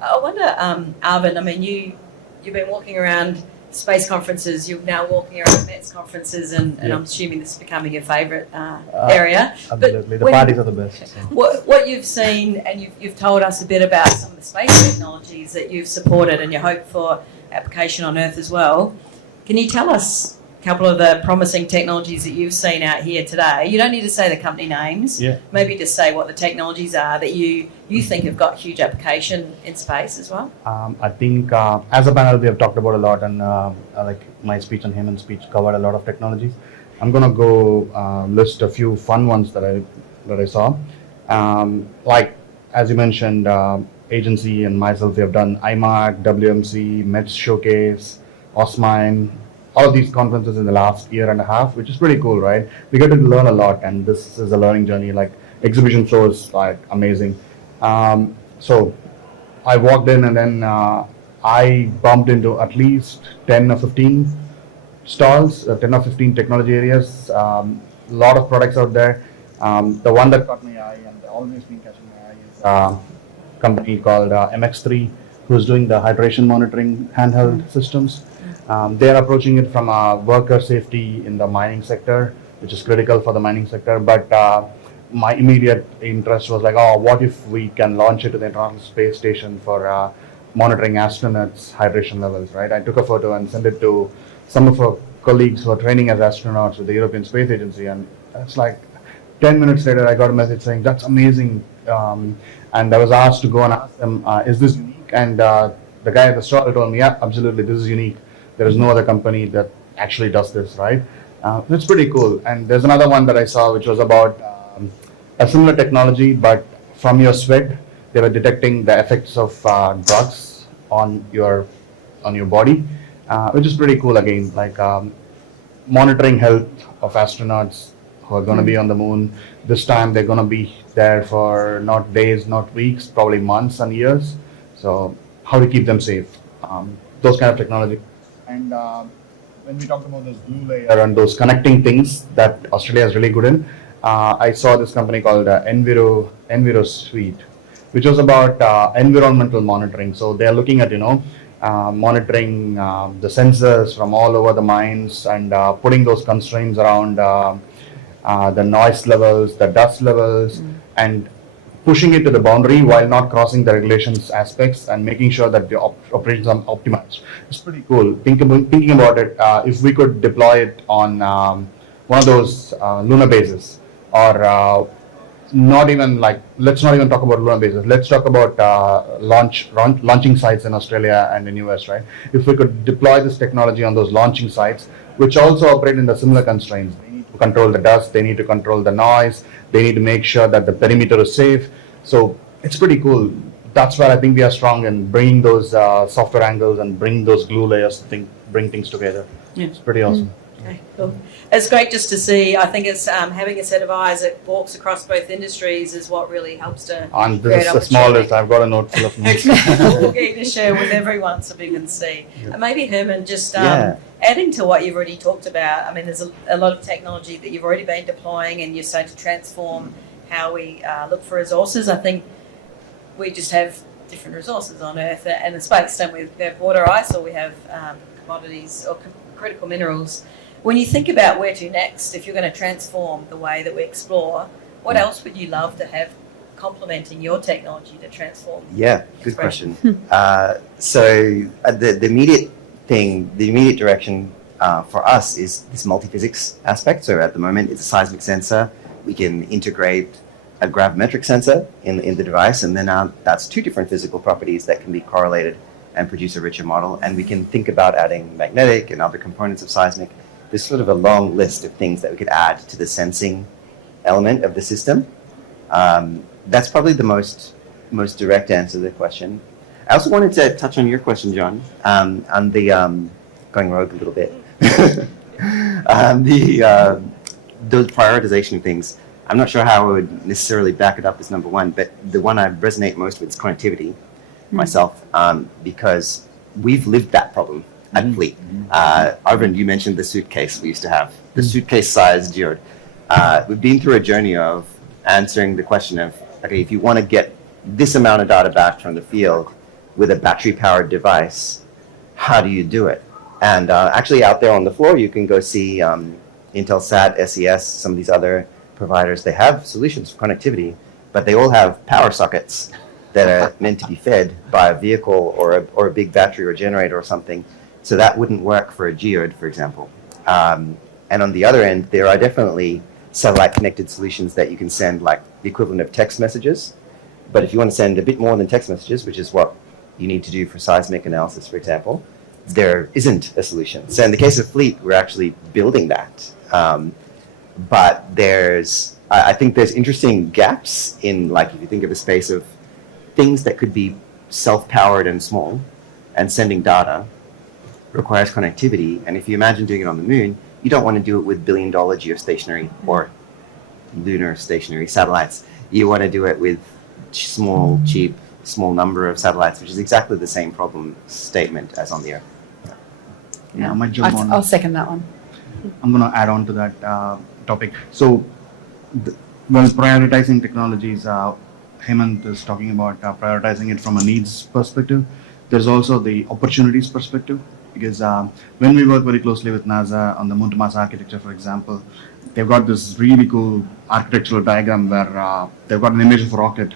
I wonder, Arvind, I mean, you've been walking around space conferences, you're now walking around METS conferences, and I'm assuming this is becoming your favourite area. Absolutely, the parties are the best. So. What you've seen, and you've told us a bit about some of the space technologies that you've supported and you hope for application on Earth as well. Can you tell us a couple of the promising technologies that you've seen out here today? You don't need to say the company names. Yeah. Maybe just say what the technologies are that you think have got huge application in space as well. I think as a panel we have talked about a lot, and like my speech and Heman's speech covered a lot of technologies. I'm gonna go list a few fun ones that I saw. Like as you mentioned, agency and myself, we have done IMARC, WMC, METS Showcase, OSMINE, all of these conferences in the last year and a half, which is pretty cool, right? We get to learn a lot, and this is a learning journey. Like exhibition shows, like amazing. So I walked in, and then I bumped into at least 10 or 15 stalls, 10 or 15 technology areas. A lot of products out there. The one that caught my eye and always been catching my eye is a company called MX3, who's doing the hydration monitoring handheld systems. They're approaching it from worker safety in the mining sector, which is critical for the mining sector. But my immediate interest was like, oh, what if we can launch it to the International Space Station for monitoring astronauts' hydration levels, right? I took a photo and sent it to some of our colleagues who are training as astronauts with the European Space Agency, and it's like 10 minutes later, I got a message saying, that's amazing. And I was asked to go and ask them, is this unique? And the guy at the stall told me, yeah, absolutely, this is unique. There is no other company that actually does this, right? It's pretty cool. And there's another one that I saw, which was about a similar technology, but from your sweat, they were detecting the effects of drugs on your body, which is pretty cool again, like monitoring health of astronauts who are going to be on the moon. This time they're going to be there for not days, not weeks, probably months and years. So how to keep them safe, those kind of technology. And when we talked about this blue layer and those connecting things that Australia is really good in, I saw this company called Enviro Suite, which was about environmental monitoring. So they are looking at, monitoring the sensors from all over the mines and putting those constraints around the noise levels, the dust levels, and pushing it to the boundary while not crossing the regulations aspects and making sure that the operations are optimized. It's pretty cool. Thinking about it, if we could deploy it on one of those lunar bases, or not even like, let's not even talk about lunar bases. Let's talk about launching sites in Australia and in US, right? If we could deploy this technology on those launching sites, which also operate in the similar constraints. They need to control the dust, they need to control the noise, they need to make sure that the perimeter is safe. So it's pretty cool. That's where I think we are strong in bringing those software angles and bring those glue layers to bring things together. Yeah. It's pretty awesome. Okay, cool. It's great just to see. I think it's having a set of eyes that walks across both industries is what really helps to. And this is the smallest. I've got a note full of notes. We'll get you to share with everyone so we can see. Yeah. And maybe Herman, just adding to what you've already talked about. I mean, there's a lot of technology that you've already been deploying, and you're starting to transform how we look for resources. I think we just have different resources on Earth and in space, don't we? We have water, ice, or we have commodities or critical minerals. When you think about where to next, if you're going to transform the way that we explore, what else would you love to have complementing your technology to transform? Yeah, good question. So the immediate direction for us is this multi-physics aspect. So at the moment, it's a seismic sensor. We can integrate a gravimetric sensor in the device, and then that's two different physical properties that can be correlated and produce a richer model. And we can think about adding magnetic and other components of seismic. There's sort of a long list of things that we could add to the sensing element of the system. That's probably the most direct answer to the question. I also wanted to touch on your question, John, on the going rogue a little bit. Those prioritization of things. I'm not sure how I would necessarily back it up as number one, but the one I resonate most with is connectivity myself, because we've lived that problem at Fleet. Arvind, you mentioned the suitcase we used to have, the suitcase-sized geode. We've been through a journey of answering the question of, okay, if you want to get this amount of data back from the field, with a battery-powered device, how do you do it? And actually out there on the floor, you can go see Intelsat, SES, some of these other providers. They have solutions for connectivity, but they all have power sockets that are meant to be fed by a vehicle or a big battery or generator or something. So that wouldn't work for a geode, for example. And on the other end, there are definitely satellite-connected solutions that you can send like the equivalent of text messages. But if you want to send a bit more than text messages, which is what you need to do for seismic analysis, for example, there isn't a solution. So in the case of Fleet, we're actually building that. But I think there's interesting gaps in, like, if you think of a space of things that could be self-powered and small, and sending data requires connectivity. And if you imagine doing it on the moon, you don't want to do it with billion-dollar geostationary or lunar stationary satellites. You want to do it with small, cheap, small number of satellites, which is exactly the same problem statement as on the Earth. Yeah, I might jump on. I'll second that one. I'm going to add on to that topic. So, when prioritizing technologies, Hemant is talking about prioritizing it from a needs perspective. There's also the opportunities perspective, because when we work very closely with NASA on the Moon to Mars architecture, for example, they've got this really cool architectural diagram where they've got an image of a rocket,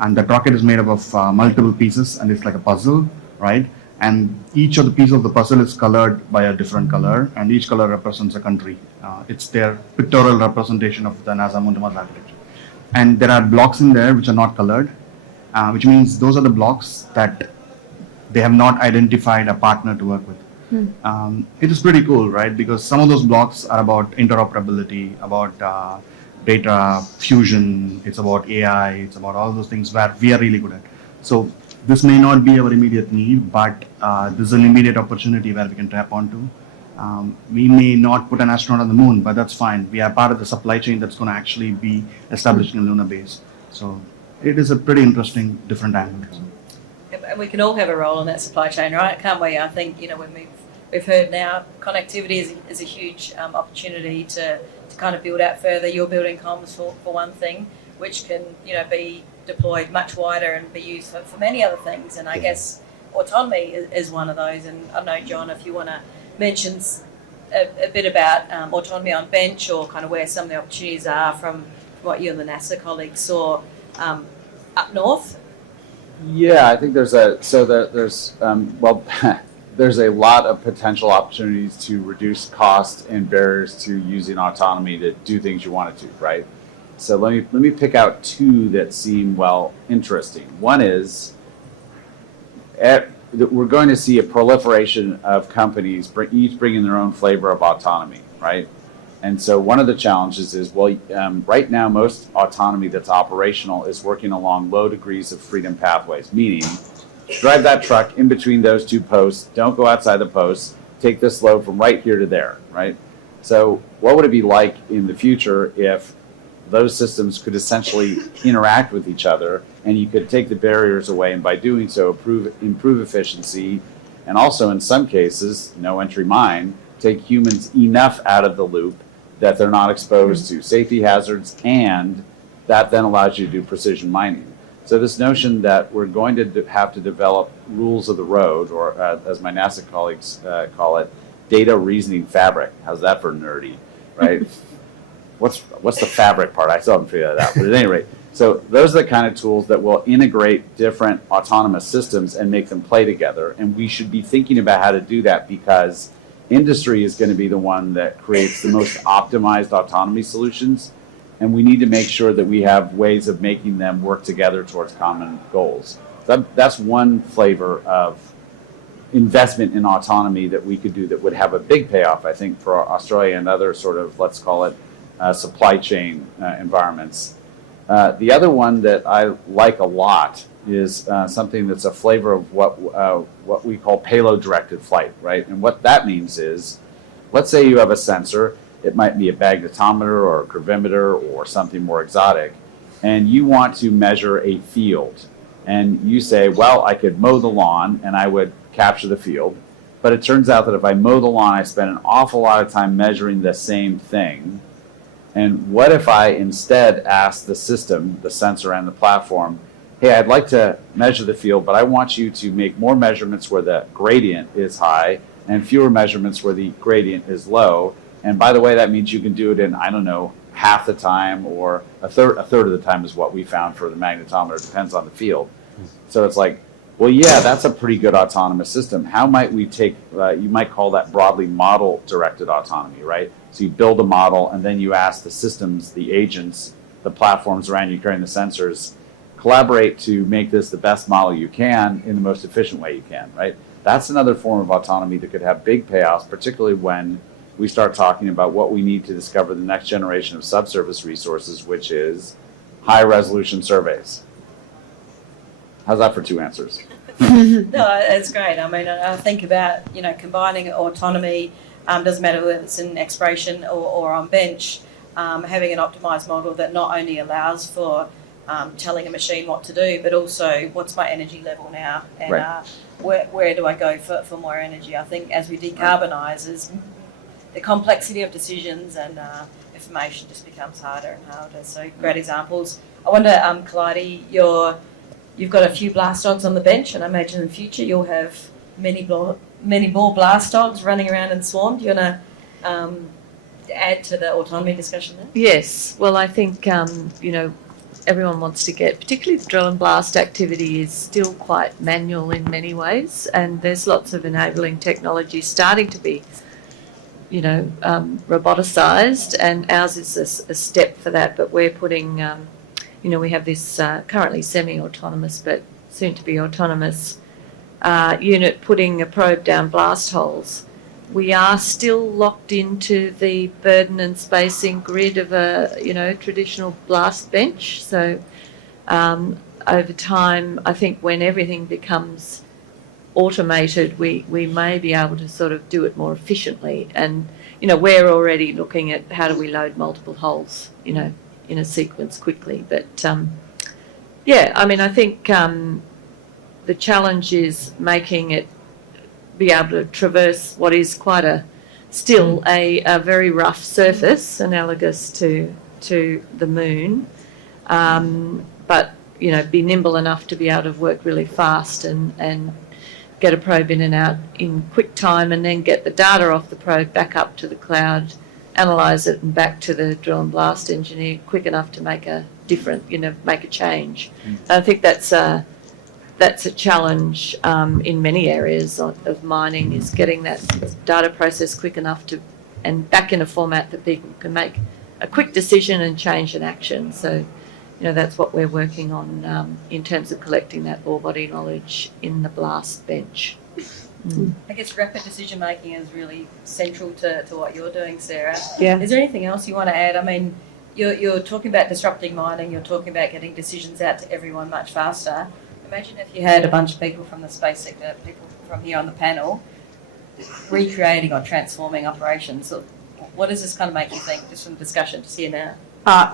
and that rocket is made up of multiple pieces, and it's like a puzzle, right? And each of the pieces of the puzzle is colored by a different color, and each color represents a country. It's their pictorial representation of the NASA Moon to Mars architecture. And there are blocks in there which are not colored, which means those are the blocks that they have not identified a partner to work with. It is pretty cool, right? Because some of those blocks are about interoperability, about data fusion, it's about AI, it's about all those things where we are really good at. So this may not be our immediate need, but this is an immediate opportunity where we can tap onto. We may not put an astronaut on the moon, but that's fine. We are part of the supply chain that's going to actually be establishing a lunar base. So it is a pretty interesting, different angle. And we can all have a role in that supply chain, right? Can't we? I think, when we've heard now, connectivity is a huge opportunity to kind of build out further. You're building comms for one thing, which can, be deployed much wider and be used for many other things. And I guess autonomy is one of those. And I don't know, John, if you want to mention a bit about autonomy on bench, or kind of where some of the opportunities are from what you and the NASA colleagues saw up north. Yeah, I think there's a lot of potential opportunities to reduce cost and barriers to using autonomy to do things you want to do, right? So let me pick out two that seem interesting. One is we're going to see a proliferation of companies each bringing their own flavor of autonomy, right? And so one of the challenges is, right now most autonomy that's operational is working along low degrees of freedom pathways, meaning drive that truck in between those two posts, don't go outside the posts, take this load from right here to there, right? So what would it be like in the future if those systems could essentially interact with each other, and you could take the barriers away, and by doing so improve efficiency, and also in some cases, no entry mine, take humans enough out of the loop that they're not exposed to safety hazards, and that then allows you to do precision mining. So this notion that we're going to have to develop rules of the road, or as my NASA colleagues call it, data reasoning fabric. How's that for nerdy, right? What's the fabric part? I still haven't figured that out. But at any rate, so those are the kind of tools that will integrate different autonomous systems and make them play together. And we should be thinking about how to do that, because industry is going to be the one that creates the most optimized autonomy solutions. And we need to make sure that we have ways of making them work together towards common goals. That's one flavor of investment in autonomy that we could do that would have a big payoff, I think, for Australia and other sort of, let's call it, supply chain environments. The other one that I like a lot is something that's a flavor of what we call payload-directed flight, right? And what that means is, let's say you have a sensor. It might be a magnetometer or a gravimeter or something more exotic, and you want to measure a field. And you say, well, I could mow the lawn and I would capture the field. But it turns out that if I mow the lawn, I spend an awful lot of time measuring the same thing. And what if I instead ask the system, the sensor and the platform, hey, I'd like to measure the field, but I want you to make more measurements where the gradient is high and fewer measurements where the gradient is low. And by the way, that means you can do it in, I don't know, half the time or a third of the time is what we found for the magnetometer. It depends on the field. So it's like, well, yeah, that's a pretty good autonomous system. How might we take, you might call that broadly model-directed autonomy, right? So you build a model and then you ask the systems, the agents, the platforms around you carrying the sensors, collaborate to make this the best model you can in the most efficient way you can, right? That's another form of autonomy that could have big payoffs, particularly when we start talking about what we need to discover the next generation of subsurface resources, which is high-resolution surveys. How's that for 2 answers? No, it's great. I mean, I think about, combining autonomy, doesn't matter whether it's in exploration or on bench, having an optimized model that not only allows for telling a machine what to do, but also what's my energy level now and Right. where do I go for more energy. I think as we decarbonise, is the complexity of decisions and information just becomes harder and harder. So great examples. I wonder, Clytie, you've got a few blast dogs on the bench, and I imagine in the future you'll have many more blast dogs running around in swarm. Do you want to add to the autonomy discussion there? Yes. Well, I think, everyone wants to get, particularly the drill and blast activity is still quite manual in many ways, and there's lots of enabling technology starting to be, roboticized, and ours is a step for that, but we're putting, we have this currently semi-autonomous but soon to be autonomous unit putting a probe down blast holes. We are still locked into the burden and spacing grid of a, traditional blast bench. So over time, I think when everything becomes automated, we may be able to sort of do it more efficiently. And, we're already looking at how do we load multiple holes, in a sequence quickly. But, I think the challenge is making it be able to traverse what is quite a very rough surface, analogous to the moon, but be nimble enough to be able to work really fast and get a probe in and out in quick time, and then get the data off the probe back up to the cloud, analyse it, and back to the drill and blast engineer quick enough to make a change. I think that's a challenge in many areas of mining, is getting that data process quick enough and back in a format that people can make a quick decision and change an action. So, that's what we're working on in terms of collecting that ore body knowledge in the blast bench. I guess rapid decision making is really central to what you're doing, Sarah. Yeah. Is there anything else you want to add? I mean, you're talking about disrupting mining, you're talking about getting decisions out to everyone much faster. Imagine if you had a bunch of people from the space sector, people from here on the panel, recreating or transforming operations. So what does this kind of make you think, just from discussion just here now?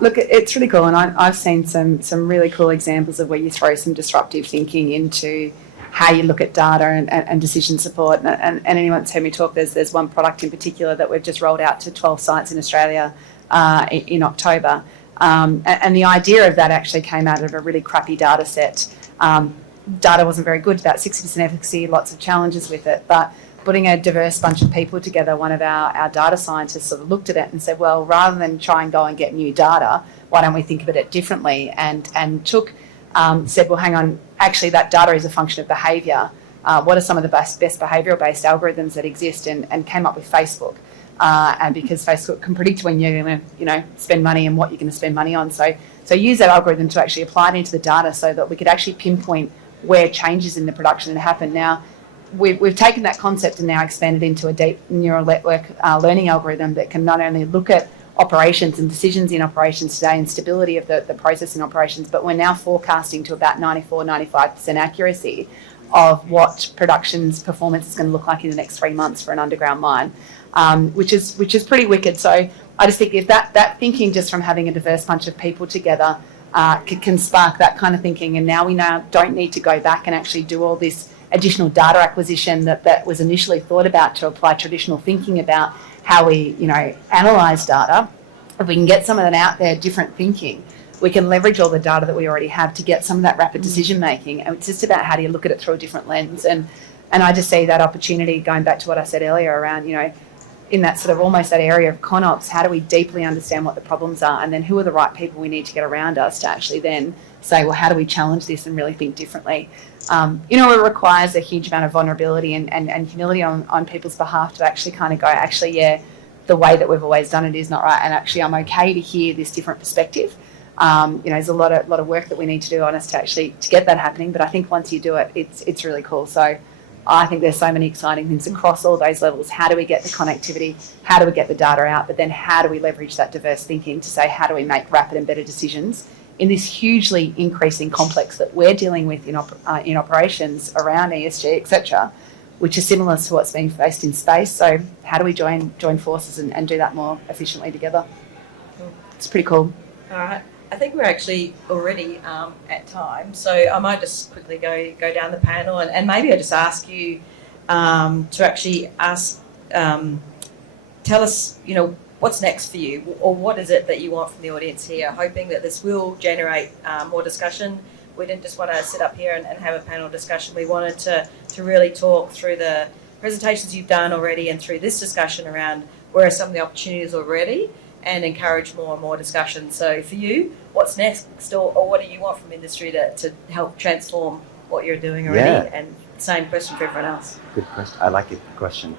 Look, it's really cool, and I've seen some really cool examples of where you throw some disruptive thinking into how you look at data and decision support. And anyone that's heard me talk, there's one product in particular that we've just rolled out to 12 sites in Australia in October. And the idea of that actually came out of a really crappy data set. Data wasn't very good, about 60% efficacy, lots of challenges with it. But putting a diverse bunch of people together, one of our data scientists sort of looked at it and said, well, rather than try and go and get new data, why don't we think of it differently? And said, well, hang on, actually that data is a function of behaviour. What are some of the best behavioural-based algorithms that exist? And came up with Facebook. And because Facebook can predict when you're going to, spend money and what you're going to spend money on. So use that algorithm to actually apply it into the data so that we could actually pinpoint where changes in the production happen. Now, we've taken that concept and now expanded into a deep neural network learning algorithm that can not only look at operations and decisions in operations today and stability of the process in operations, but we're now forecasting to about 94-95% accuracy of what production's performance is going to look like in the next 3 months for an underground mine, which is pretty wicked. So I just think if that thinking just from having a diverse bunch of people together can spark that kind of thinking, and now we don't need to go back and actually do all this additional data acquisition that was initially thought about to apply traditional thinking about how we, analyse data. If we can get some of that out there, different thinking, we can leverage all the data that we already have to get some of that rapid decision making. And it's just about how do you look at it through a different lens. And I just see that opportunity, going back to what I said earlier around, in that sort of almost that area of ConOps, how do we deeply understand what the problems are, and then who are the right people we need to get around us to actually then say, well, how do we challenge this and really think differently? It requires a huge amount of vulnerability and humility on people's behalf to actually kind of go, actually, yeah, the way that we've always done it is not right, and actually I'm okay to hear this different perspective. There's a lot of work that we need to do on us to get that happening, but I think once you do it, it's really cool. So I think there's so many exciting things across all those levels. How do we get the connectivity? How do we get the data out? But then how do we leverage that diverse thinking to say, how do we make rapid and better decisions in this hugely increasing complex that we're dealing with in operations around ESG, etc., which is similar to what's being faced in space. So how do we join forces and do that more efficiently together? It's pretty cool. All right. I think we're actually already at time, so I might just quickly go down the panel and maybe I just ask you to actually tell us, what's next for you, or what is it that you want from the audience here, hoping that this will generate more discussion. We didn't just want to sit up here and have a panel discussion. We wanted to really talk through the presentations you've done already and through this discussion around where are some of the opportunities already, and encourage more and more discussion. So for you, what's next, or what do you want from industry to help transform what you're doing already? Yeah. And same question for everyone else. Good question. I like it. Good question.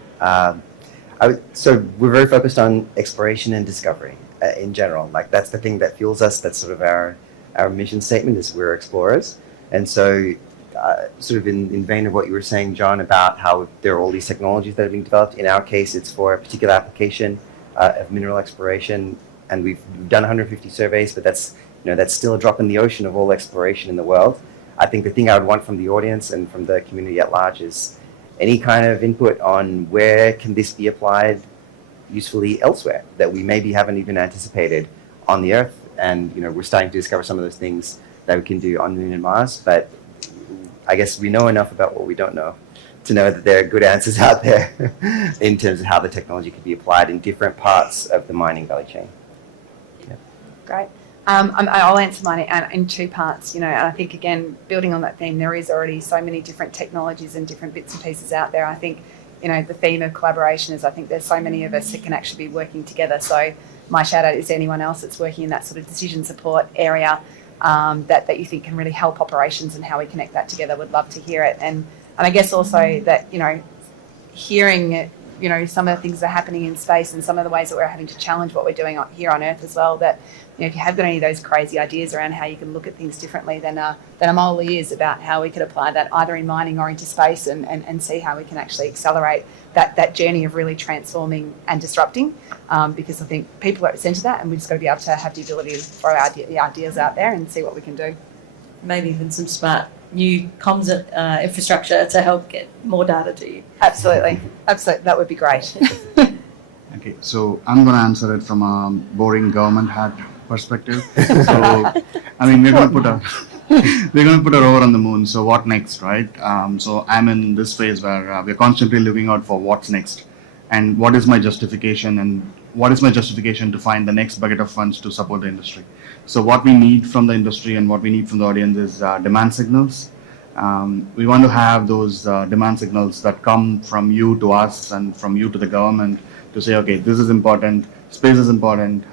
So we're very focused on exploration and discovery in general. Like that's the thing that fuels us. That's sort of our mission statement is we're explorers. And so sort of in vein of what you were saying, John, about how there are all these technologies that are being developed. In our case, it's for a particular application of mineral exploration, and we've done 150 surveys, but that's still a drop in the ocean of all exploration in the world. I think the thing I would want from the audience and from the community at large is any kind of input on where can this be applied usefully elsewhere that we maybe haven't even anticipated on the Earth. And we're starting to discover some of those things that we can do on the Moon and Mars, but I guess we know enough about what we don't know to know that there are good answers out there in terms of how the technology could be applied in different parts of the mining value chain. Yeah. Great. I'll answer mine in two parts, and I think, again, building on that theme, there is already so many different technologies and different bits and pieces out there. I think, the theme of collaboration is I think there's so many of us that can actually be working together. So my shout out is anyone else that's working in that sort of decision support area that you think can really help operations and how we connect that together. Would love to hear it. And I guess also that, hearing, some of the things that are happening in space and some of the ways that we're having to challenge what we're doing here on Earth as well, that, if you have got any of those crazy ideas around how you can look at things differently, then I'm all ears about how we could apply that either in mining or into space and see how we can actually accelerate that journey of really transforming and disrupting, because I think people are at the centre of that, and we've just got to be able to have the ability to throw the ideas out there and see what we can do. Maybe even some smart new comms infrastructure to help get more data to you. Absolutely. That would be great. Okay, so I'm going to answer it from a boring government hat perspective. So, we're going to put a rover on the moon. So what next, right? So I'm in this phase where we're constantly looking out for what's next, and what is my justification, to find the next bucket of funds to support the industry. So what we need from the industry and what we need from the audience is demand signals. We want to have those demand signals that come from you to us and from you to the government to say, okay, this is important, space is important,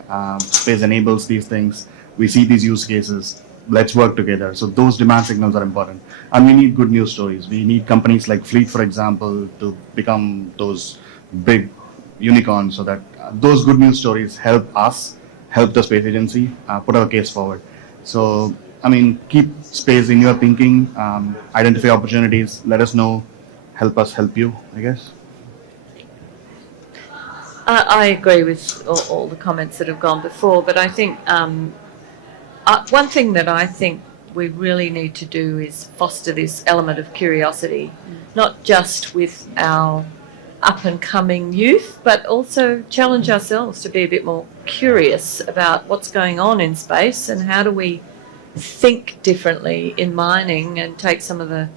space enables these things, we see these use cases, let's work together. So those demand signals are important. And we need good news stories. We need companies like Fleet, for example, to become those big unicorns, so that those good news stories help us, help the space agency, put our case forward. So, keep space in your thinking, identify opportunities, let us know, help us help you, I guess. I agree with all the comments that have gone before, but I think one thing that I think we really need to do is foster this element of curiosity, not just with our up-and-coming youth, but also challenge ourselves to be a bit more curious about what's going on in space and how do we think differently in mining and take some of the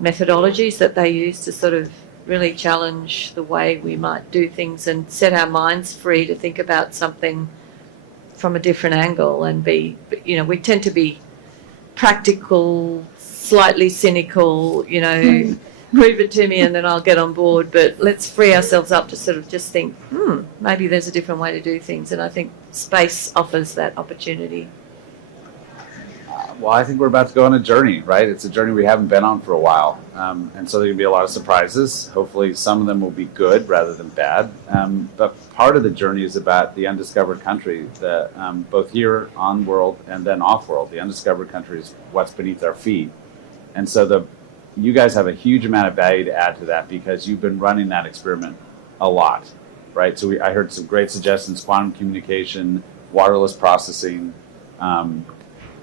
methodologies that they use to sort of really challenge the way we might do things and set our minds free to think about something from a different angle and be, you know, we tend to be practical, slightly cynical, you know, prove it to me and then I'll get on board. But let's free ourselves up to sort of just think, maybe there's a different way to do things. And I think space offers that opportunity. Well, I think we're about to go on a journey, right? It's a journey we haven't been on for a while. And so there's going to be a lot of surprises. Hopefully some of them will be good rather than bad. But part of the journey is about the undiscovered country, both here on world and then off world. The undiscovered country is what's beneath our feet. And so you guys have a huge amount of value to add to that because you've been running that experiment a lot, right? So I heard some great suggestions, quantum communication, waterless processing.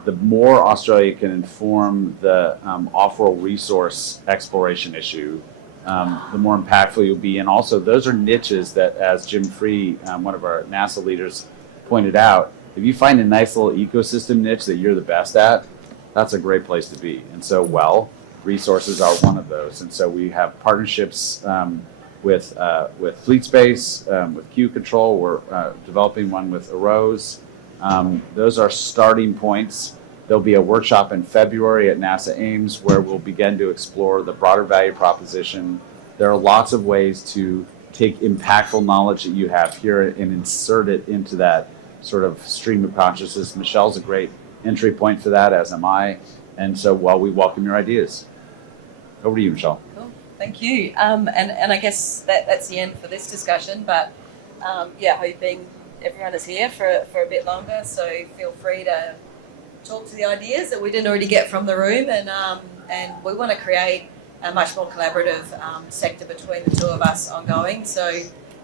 The more Australia can inform the off-world resource exploration issue, the more impactful you'll be. And also, those are niches that, as Jim Free, one of our NASA leaders, pointed out, if you find a nice little ecosystem niche that you're the best at, that's a great place to be. And so, resources are one of those. And so we have partnerships with Fleet Space, with Q Control. We're developing one with AROSE. Those are starting points. There'll be a workshop in February at NASA Ames where we'll begin to explore the broader value proposition. There are lots of ways to take impactful knowledge that you have here and insert it into that sort of stream of consciousness. Michelle's a great entry point for that, as am I. And so, we welcome your ideas. Over to you, Michelle. Cool. Thank you. And I guess that's the end for this discussion. But hoping everyone is here for a bit longer, so feel free to talk to the ideas that we didn't already get from the room, and we want to create a much more collaborative sector between the two of us ongoing, so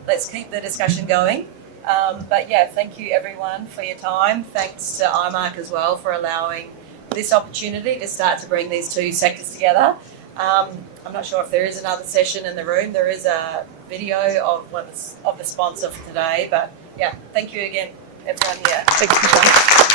let's keep the discussion going. Thank you everyone for your time. Thanks to IMARC as well for allowing this opportunity to start to bring these two sectors together. I'm not sure if there is another session in the room. There is a video of the sponsor for today, but thank you again, everyone here. Thanks, Michelle.